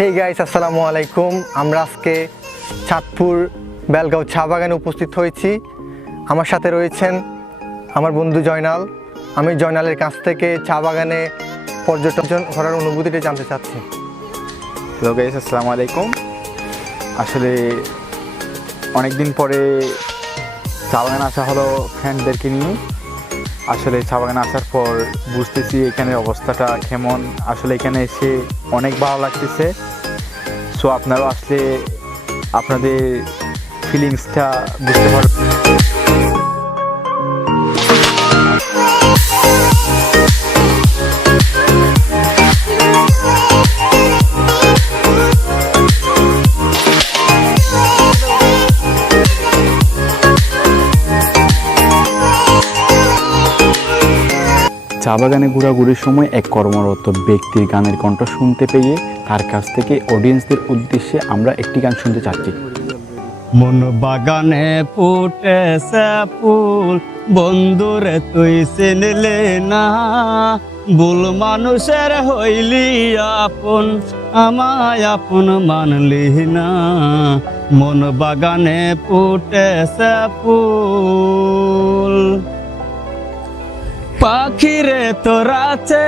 Hey guys, আসসালামু আলাইকুম। আমরা আজকে চাঁদপুর বেলগাঁও চা বাগানে উপস্থিত হয়েছি। আমার সাথে রয়েছেন আমার বন্ধু জয়নাল। আমি জয়নালের কাছ থেকে চা বাগানে পর্যটন করার অনুভূতিটা জানতে চাচ্ছি। হ্যালো গাইস, আসসালামু আলাইকুম। আসলে অনেক দিন পরে চা বাগানে আসা হলো ফ্রেন্ডদেরকে নিয়ে। আসলে চা বাগানে আসার পর বুঝতেছি এখানের অবস্থাটা কেমন। আসলে এখানে এসে অনেক ভালো লাগতেছে। সো আপনারাও আসলে আপনাদের ফিলিংসটা বুঝতে পারবেন। চা বাগানে ঘোরাঘুরির সময় এক কর্মরত ব্যক্তির গানের কণ্ঠ শুনতে পেয়ে তার কাছ থেকে অডিয়েন্সদের উদ্দেশ্যে আমরা একটি গান শুনতে চাচ্ছি। মন বাগানে ফুটেছে ফুল, বন্ধুরে তুই চিনলে না, ভুল মানুষের হইলি আপন, আমায় আপন মানলি না। মন বাগানে ফুটেছে ফুল, পাখিরে তোর আছে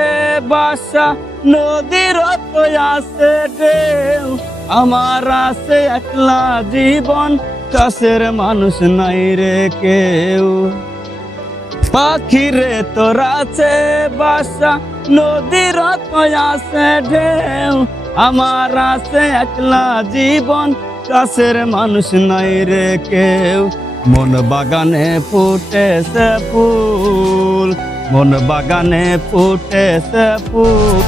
বাসা, নদীর আছে ঢেউ, আমার আছে একলা জীবন, কাছের মানুষ নাই রে কেউ। পাখিরে তোর আছে বাসা, নদীর আছে ঢেউ, আমার আছে একলা জীবন, কাছের মানুষ নাই রে কেউ। মন বাগানে ফুটেছে ফুল, মন বাগানে ফুটেছে ফুল।